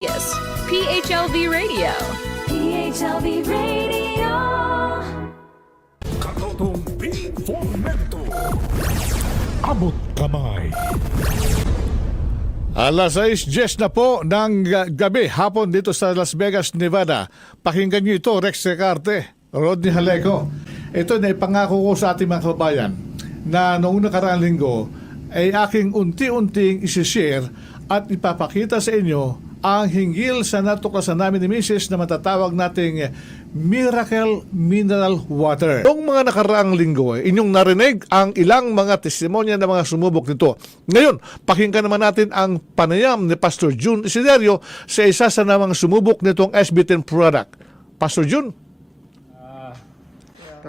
Yes, PHLV Radio. PHLV Radio. Katotong Informento. Abot kamay. Alas 6:10 na po ng gabi, hapon dito sa Las Vegas, Nevada. Pakinggan niyo ito, Rex Recarte, Rodney Haleco. Ito na ipangako ko sa ating mga kababayan na noong nakaraang linggo ay aking unti-unting isishare at ipapakita sa inyo ang hinggil sa natuklasan namin ni Mrs. na matatawag nating Miracle Mineral Water. Noong mga nakaraang linggo, inyong narinig ang ilang mga testimonya ng mga sumubok nito. Ngayon, pakinggan naman natin ang panayam ni Pastor June Isiderio sa isa sa namang sumubok nitong SB10 product. Pastor June?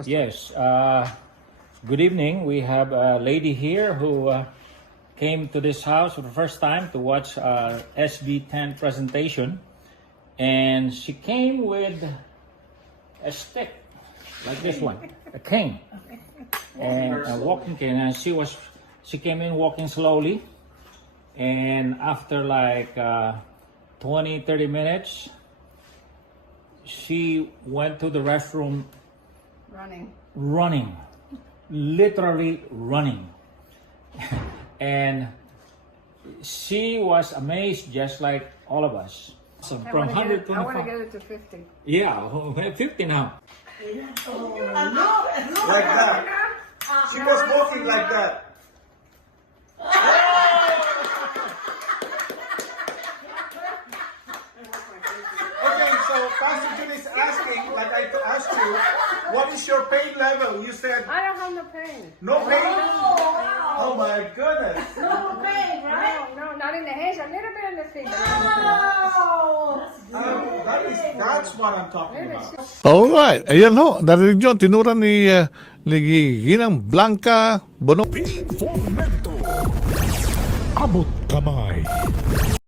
Yes. Good evening. We have a lady here who came to this house for the first time to watch SB10 presentation, and she came with a stick like this one, a cane, and a walking cane. And she came in walking slowly, and after like 20-30 minutes, she went to the restroom running, literally running. And she was amazed, just like all of us. So from 125, I want to get it to 50. yeah, 50 now. Like that. She was walking like that. Okay, so Pastor Jun is asking, like I asked you, what is your pain level? You said I don't have no pain. no pain. Oh my goodness. No, not in the hands. A little bit in the feet. That's what I'm talking about. Alright, ayan ho, narinig nyo, tinuran ni Ginang Blanca Bono. Informento. Abot kamay.